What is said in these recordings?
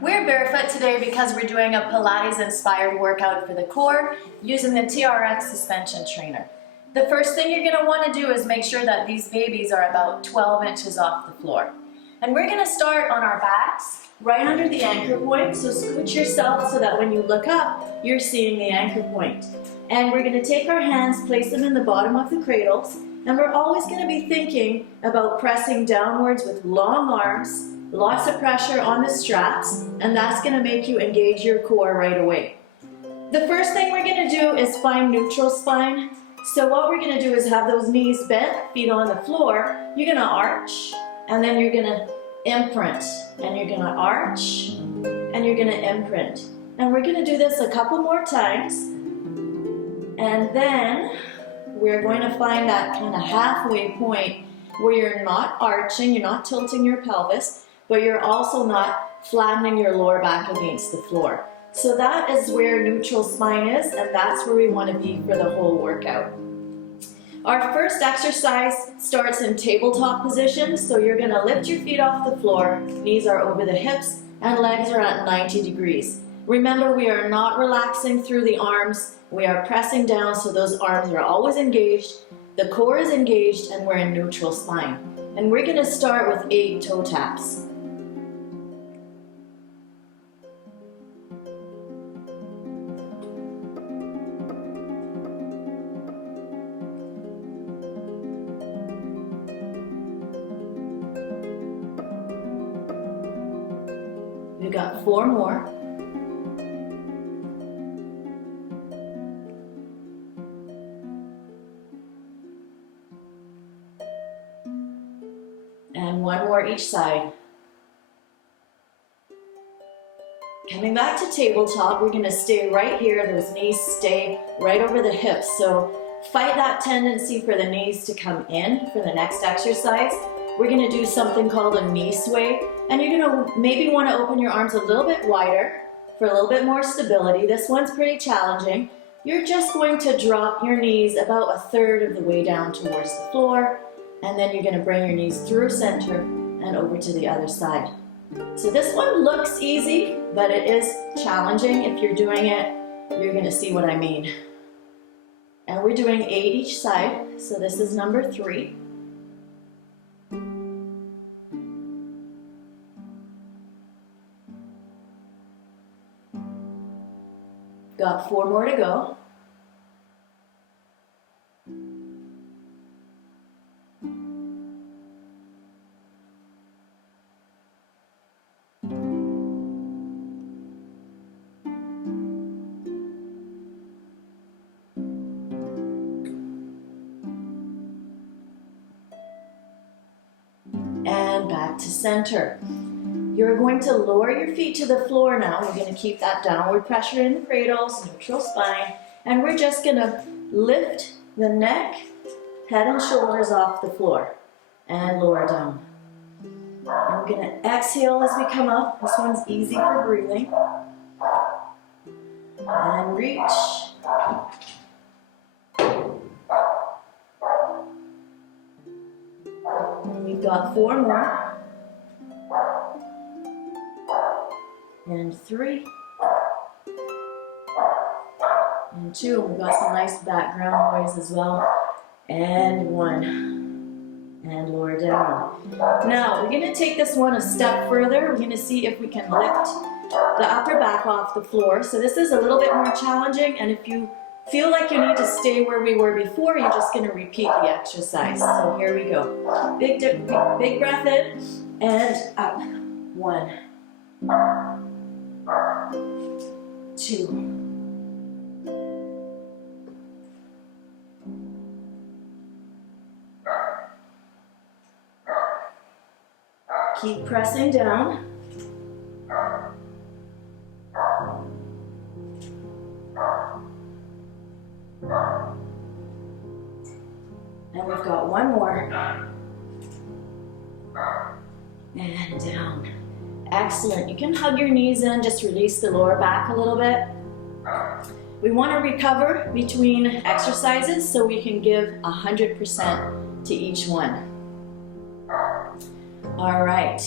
We're barefoot today because we're doing a Pilates inspired workout for the core using the TRX suspension trainer. The first thing you're going to want to do is make sure that these babies are about 12 inches off the floor. And we're going to start on our backs, right under the anchor point. So scoot yourself so that when you look up, you're seeing the anchor point. And we're going to take our hands, place them in the bottom of the cradles, and we're always going to be thinking about pressing downwards with long arms, lots of pressure on the straps, and that's going to make you engage your core right away. The first thing we're going to do is find neutral spine. So what we're going to do is have those knees bent, feet on the floor. You're going to arch, and then you're going to imprint, and you're going to arch, and you're going to imprint. And we're going to do this a couple more times, and then we're going to find that kind of halfway point where you're not arching, you're not tilting your pelvis, but you're also not flattening your lower back against the floor. So that is where neutral spine is, and that's where we want to be for the whole workout. Our first exercise starts in tabletop position, so you're going to lift your feet off the floor, knees are over the hips, and legs are at 90 degrees. Remember, we are not relaxing through the arms, we are pressing down so those arms are always engaged, the core is engaged, and we're in neutral spine. And we're going to start with 8 toe taps. We've got 4 more. And 1 more each side. Coming back to tabletop, we're going to stay right here. Those knees stay right over the hips. So fight that tendency for the knees to come in for the next exercise. We're going to do something called a knee sway. And you're going to maybe want to open your arms a little bit wider for a little bit more stability. This one's pretty challenging. You're just going to drop your knees about 1/3 of the way down towards the floor. And then you're going to bring your knees through center and over to the other side. So this one looks easy, but it is challenging. If you're doing it, you're going to see what I mean. And we're doing 8 each side. So this is number 3. Got 4 more to go. And back to center. You're going to lower your feet to the floor now. You're going to keep that downward pressure in the cradles, neutral spine, and we're just going to lift the neck, head and shoulders off the floor and lower down. And we're going to exhale as we come up. This one's easy for breathing. And reach. And we've got 4 more. And 3. And 2. We've got some nice background noise as well. And 1. And lower down. Now, we're going to take this one a step further. We're going to see if we can lift the upper back off the floor. So this is a little bit more challenging, and if you feel like you need to stay where we were before, you're just going to repeat the exercise. So here we go. Big breath in and up. 1, 2. Keep pressing down. And we've got 1 more. And down. Excellent. You can hug your knees in, just release the lower back a little bit. We want to recover between exercises so we can give 100% to each one. All right.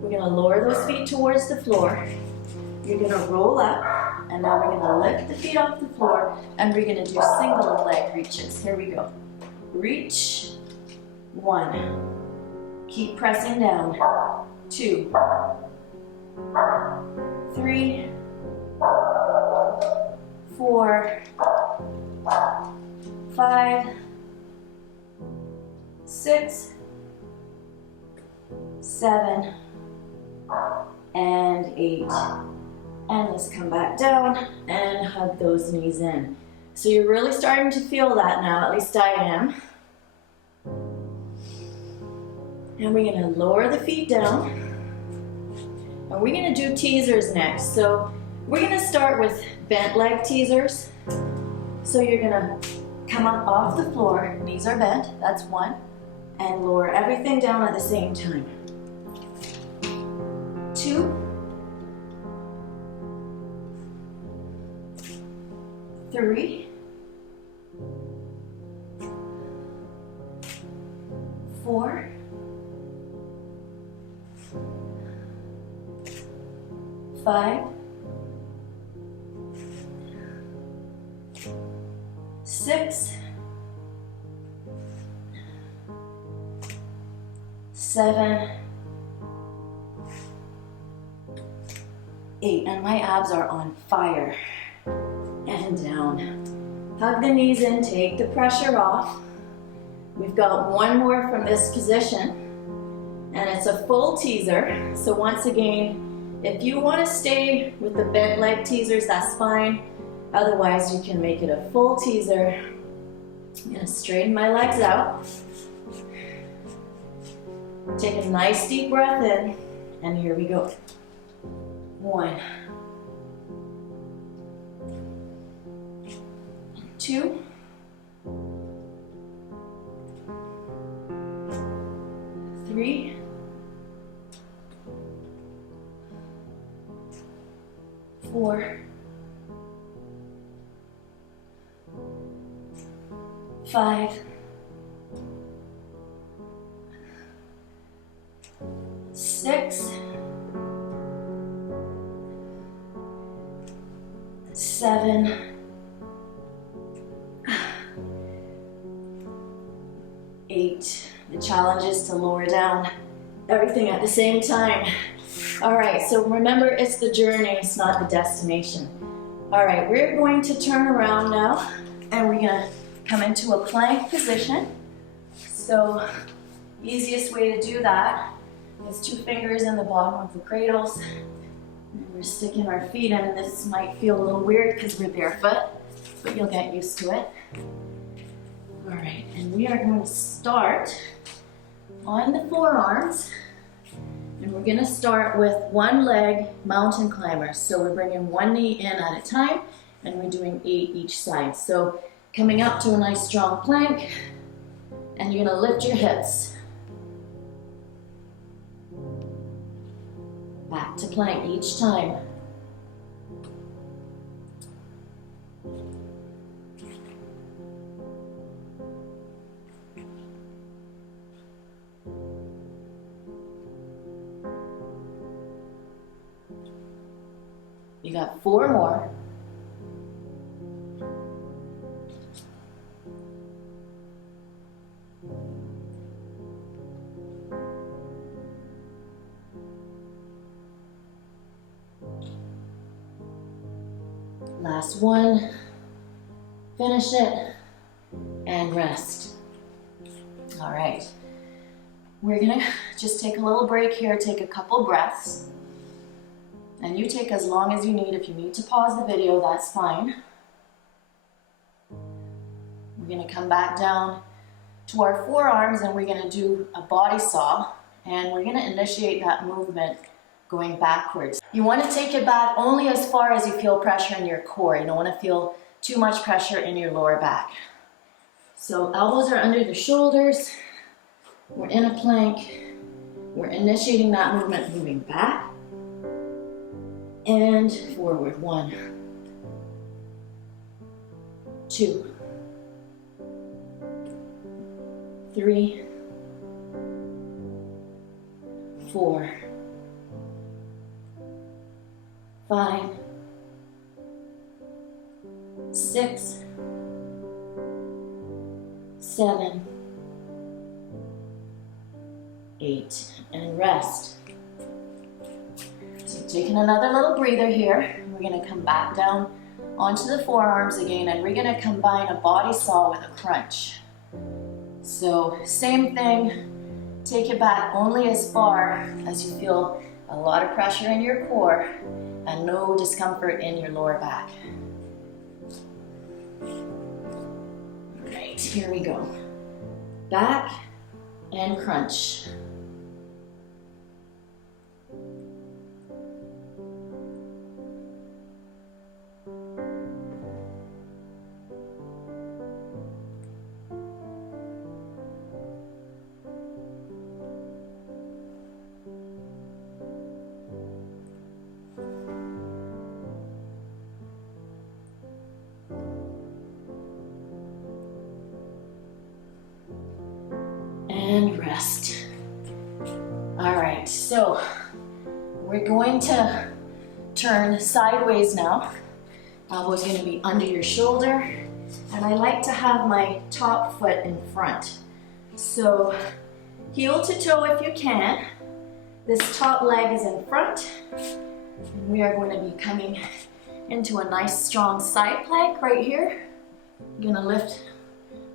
We're gonna lower those feet towards the floor. You're gonna roll up, and now we're gonna lift the feet off the floor, and we're gonna do single leg reaches. Here we go. Reach, 1. Keep pressing down. 2, 3, 4, 5, 6, 7, and 8. And let's come back down and hug those knees in. So you're really starting to feel that now, at least I am. And we're gonna lower the feet down. And we're gonna do teasers next. So we're gonna start with bent leg teasers. So you're gonna come up off the floor, knees are bent, that's 1, and lower everything down at the same time. 2, 3, 4, 5, 6, 7, 8, and my abs are on fire. And down. Hug the knees in, take the pressure off. We've got one more from this position, and it's a full teaser. So once again, if you want to stay with the bent leg teasers, that's fine. Otherwise, you can make it a full teaser. I'm gonna straighten my legs out. Take a nice deep breath in, and here we go. 1, 2, 3, 4, 5, 6, 7, 8. The challenge is to lower down everything at the same time. All right, so remember, it's the journey, it's not the destination. All right, we're going to turn around now, and we're gonna come into a plank position. So, easiest way to do that is 2 fingers in the bottom of the cradles. And we're sticking our feet in, and this might feel a little weird because we're barefoot, but you'll get used to it. All right, and we are going to start on the forearms, and we're going to start with 1 leg mountain climbers. So we're bringing 1 knee in at a time, and we're doing 8 each side. So coming up to a nice strong plank, and you're going to lift your hips. Back to plank each time. You got 4 more. Last one. Finish it and rest. All right. We're gonna just take a little break here, take a couple breaths. And you take as long as you need. If you need to pause the video, that's fine. We're gonna come back down to our forearms, and we're gonna do a body saw, and we're gonna initiate that movement going backwards. You wanna take it back only as far as you feel pressure in your core. You don't wanna feel too much pressure in your lower back. So elbows are under the shoulders. We're in a plank. We're initiating that movement, moving back and forward. 1, 2, 3, 4, 5, 6, 7, 8, and rest. So taking another little breather here. We're gonna come back down onto the forearms again, and we're gonna combine a body saw with a crunch. So same thing, take it back only as far as you feel a lot of pressure in your core and no discomfort in your lower back. All right, here we go. Back and crunch. And rest. All right, so we're going to turn sideways now. Elbow's going to be under your shoulder, and I like to have my top foot in front. So heel to toe if you can. This top leg is in front, and we are going to be coming into a nice strong side plank right here. You're going to lift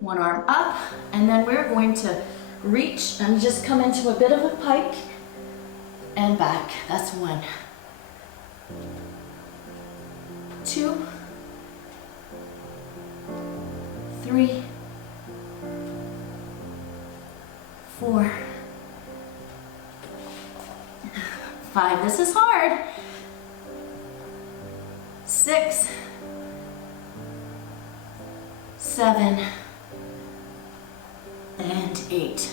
one arm up, and then we're going to reach and just come into a bit of a pike and back. That's 1, 2, 3, 4, 5. This is hard. 6, 7, and 8.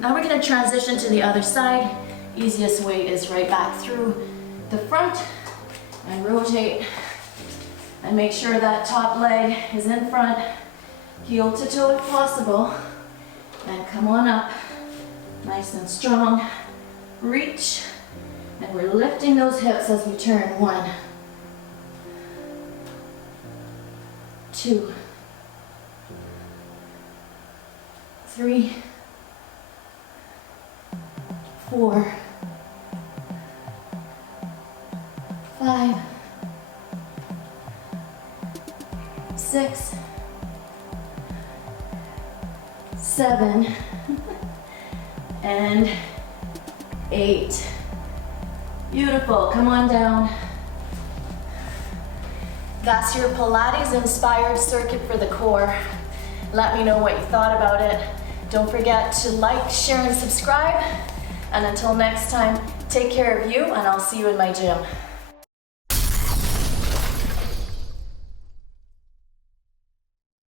Now we're going to transition to the other side. Easiest way is right back through the front and rotate and make sure that top leg is in front, heel to toe if possible, and come on up nice and strong. Reach, and we're lifting those hips as we turn. 1, 2, 3, 4, 5, 6, 7, and 8. Beautiful. Come on down. That's your Pilates inspired circuit for the core. Let me know what you thought about it. Don't forget to like, share, and subscribe. And until next time, take care of you, and I'll see you in my gym.